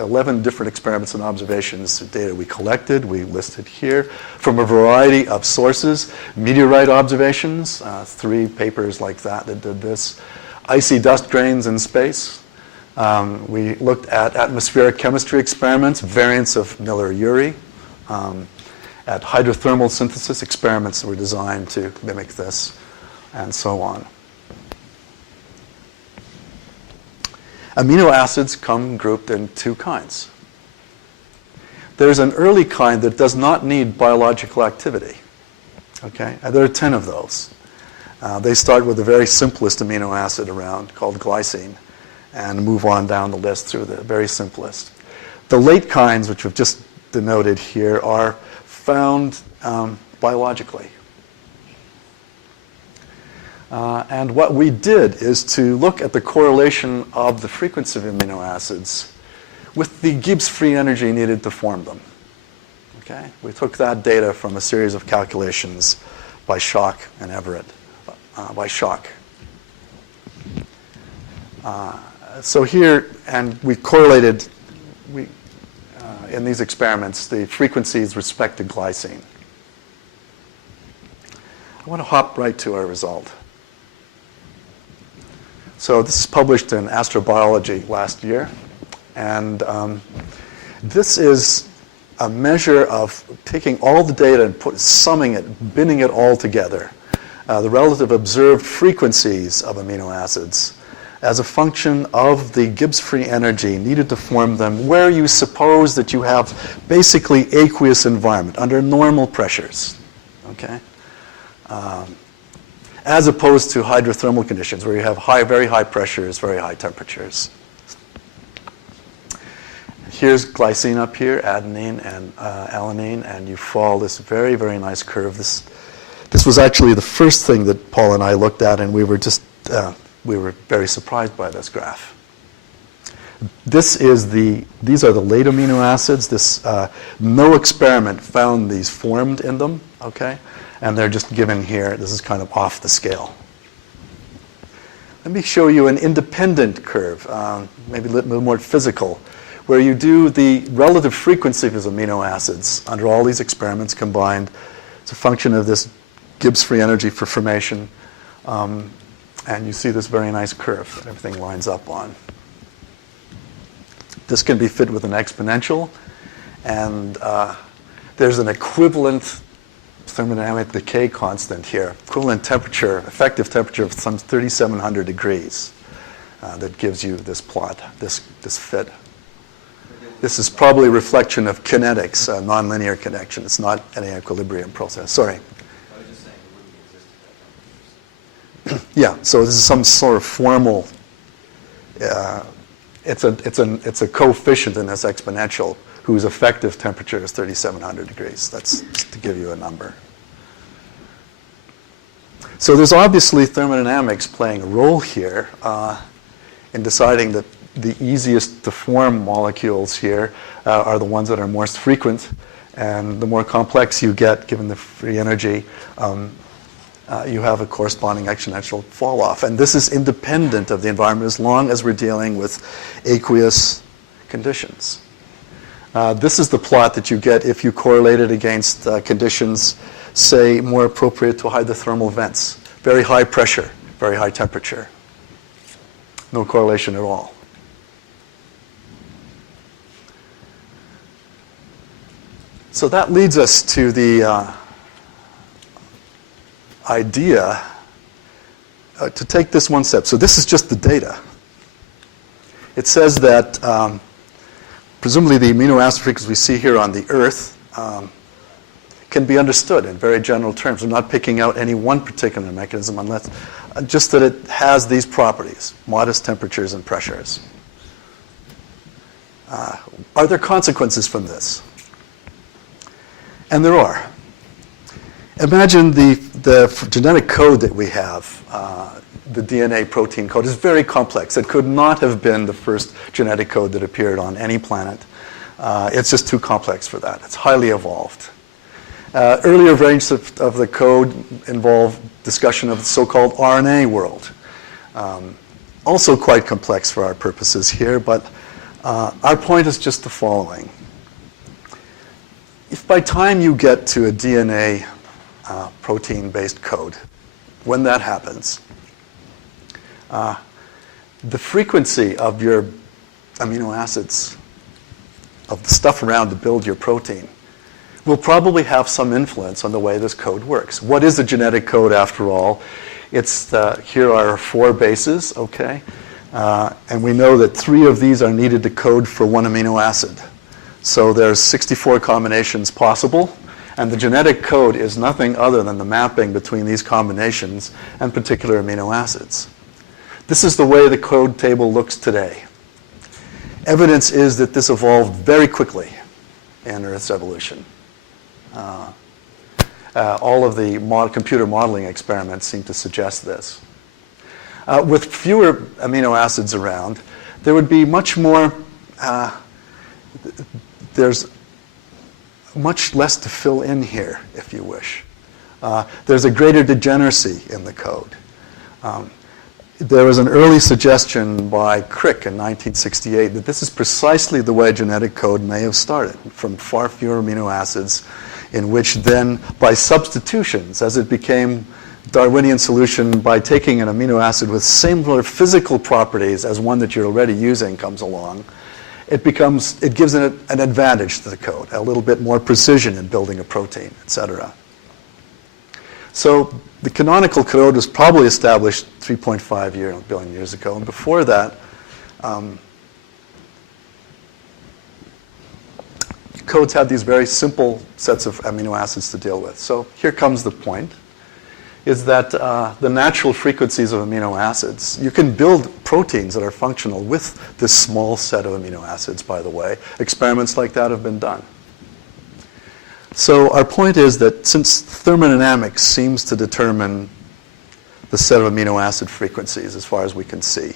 11 different experiments and observations, data we collected, we listed here, from a variety of sources. Meteorite observations, 3 papers like that did this. Icy dust grains in space. We looked at atmospheric chemistry experiments, variants of Miller-Urey. At hydrothermal synthesis experiments that were designed to mimic this, and so on. Amino acids come grouped in 2 kinds. There's an early kind that does not need biological activity. Okay? And there are 10 of those. They start with the very simplest amino acid around, called glycine, and move on down the list through the very simplest. The late kinds, which we've just denoted here, are found biologically. And what we did is to look at the correlation of the frequency of amino acids with the Gibbs free energy needed to form them. Okay? We took that data from a series of calculations by Schock and Everett. By Schock. So here, and we correlated in these experiments the frequencies with respect to glycine. I want to hop right to our result. So this is published in Astrobiology last year, and this is a measure of taking all the data and summing it, binning it all together, the relative observed frequencies of amino acids as a function of the Gibbs free energy needed to form them, where you suppose that you have basically aqueous environment under normal pressures, okay? As opposed to hydrothermal conditions where you have very high pressures, very high temperatures. Here's glycine up here, adenine and alanine, and you follow this very, very nice curve. This was actually the first thing that Paul and I looked at, and we were very surprised by this graph. these are the late amino acids. No experiment found these formed in them, okay? And they're just given here. This is kind of off the scale. Let me show you an independent curve, maybe a little more physical, where you do the relative frequency of these amino acids under all these experiments combined. It's a function of this Gibbs free energy for formation. And you see this very nice curve that everything lines up on. This can be fit with an exponential. And there's an equivalent thermodynamic decay constant here, equivalent temperature, effective temperature of some 3,700 degrees that gives you this plot, this fit. This is probably a reflection of kinetics, a nonlinear connection. It's not any equilibrium process. Sorry. I was just saying it wouldn't exist at that temperature. Yeah, so this is some sort of formal, it's a coefficient in this exponential whose effective temperature is 3,700 degrees. That's just to give you a number. So there's obviously thermodynamics playing a role here in deciding that the easiest to form molecules here are the ones that are most frequent, and the more complex you get, given the free energy, you have a corresponding exponential fall off. And this is independent of the environment as long as we're dealing with aqueous conditions. This is the plot that you get if you correlate it against conditions, say, more appropriate to hydrothermal vents. Very high pressure, very high temperature. No correlation at all. So that leads us to the idea to take this one step. So this is just the data. It says that presumably the amino acid frequencies we see here on the Earth can be understood in very general terms. I'm not picking out any one particular mechanism unless just that it has these properties, modest temperatures and pressures. Are there consequences from this? And there are. Imagine the genetic code that we have, the DNA protein code, is very complex. It could not have been the first genetic code that appeared on any planet. It's just too complex for that. It's highly evolved. Earlier variants of the code involve discussion of the so-called RNA world. Also quite complex for our purposes here, but our point is just the following. If by time you get to a DNA protein-based code, when that happens, the frequency of your amino acids, of the stuff around to build your protein, will probably have some influence on the way this code works. What is a genetic code, after all? It's here are 4 bases, okay? And we know that 3 of these are needed to code for one amino acid. So there's 64 combinations possible, and the genetic code is nothing other than the mapping between these combinations and particular amino acids. This is the way the code table looks today. Evidence is that this evolved very quickly in Earth's evolution. All of the computer modeling experiments seem to suggest this. With fewer amino acids around, there would be much more, there's much less to fill in here, if you wish. There's a greater degeneracy in the code. There was an early suggestion by Crick in 1968 that this is precisely the way genetic code may have started, from far fewer amino acids, in which then, by substitutions, as it became Darwinian solution, by taking an amino acid with similar physical properties as one that you're already using comes along, it gives it an advantage to the code, a little bit more precision in building a protein, etc. So the canonical code was probably established 3.5 billion years ago, and before that, codes had these very simple sets of amino acids to deal with. So here comes the point, is that the natural frequencies of amino acids, you can build proteins that are functional with this small set of amino acids, by the way. Experiments like that have been done. So our point is that since thermodynamics seems to determine the set of amino acid frequencies as far as we can see,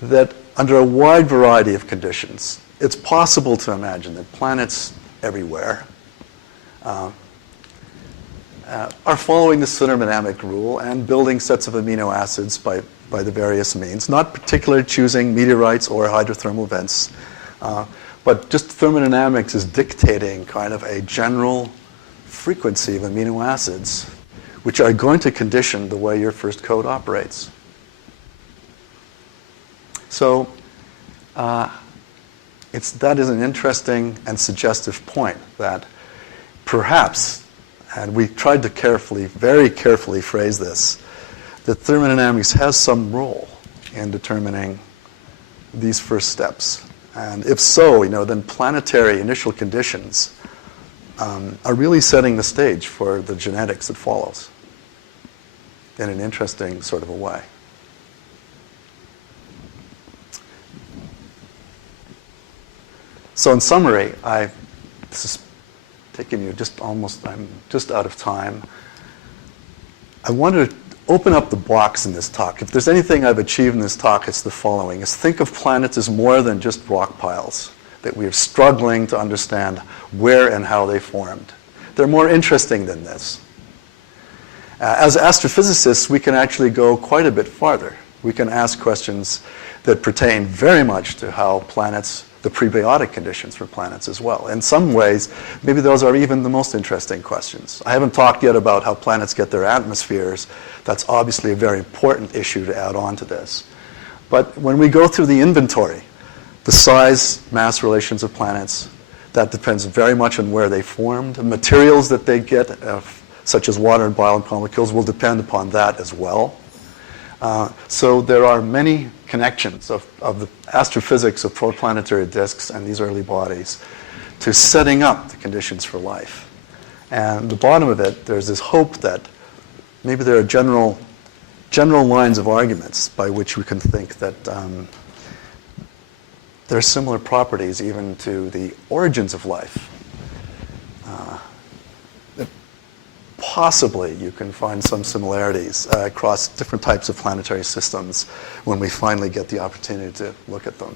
that under a wide variety of conditions, it's possible to imagine that planets everywhere are following the thermodynamic rule and building sets of amino acids by the various means, not particularly choosing meteorites or hydrothermal vents, but just thermodynamics is dictating kind of a general frequency of amino acids, which are going to condition the way your first code operates. So that is an interesting and suggestive point that perhaps, and we tried to very carefully phrase this, that thermodynamics has some role in determining these first steps. And if so, then planetary initial conditions are really setting the stage for the genetics that follows in an interesting sort of a way. So in summary, this is taking you I'm just out of time. I wanted to open up the box in this talk. If there's anything I've achieved in this talk, it's the following, is think of planets as more than just rock piles that we are struggling to understand where and how they formed. They're more interesting than this. As astrophysicists, we can actually go quite a bit farther. We can ask questions that pertain very much to how planets, the prebiotic conditions for planets as well. In some ways, maybe those are even the most interesting questions. I haven't talked yet about how planets get their atmospheres. That's obviously a very important issue to add on to this. But when we go through the inventory, the size, mass relations of planets, that depends very much on where they formed. The materials that they get, such as water and biomolecules, will depend upon that as well. So there are many connections of the astrophysics of protoplanetary disks and these early bodies to setting up the conditions for life. And at the bottom of it, there's this hope that maybe there are general lines of arguments by which we can think that there are similar properties even to the origins of life. Possibly you can find some similarities across different types of planetary systems when we finally get the opportunity to look at them.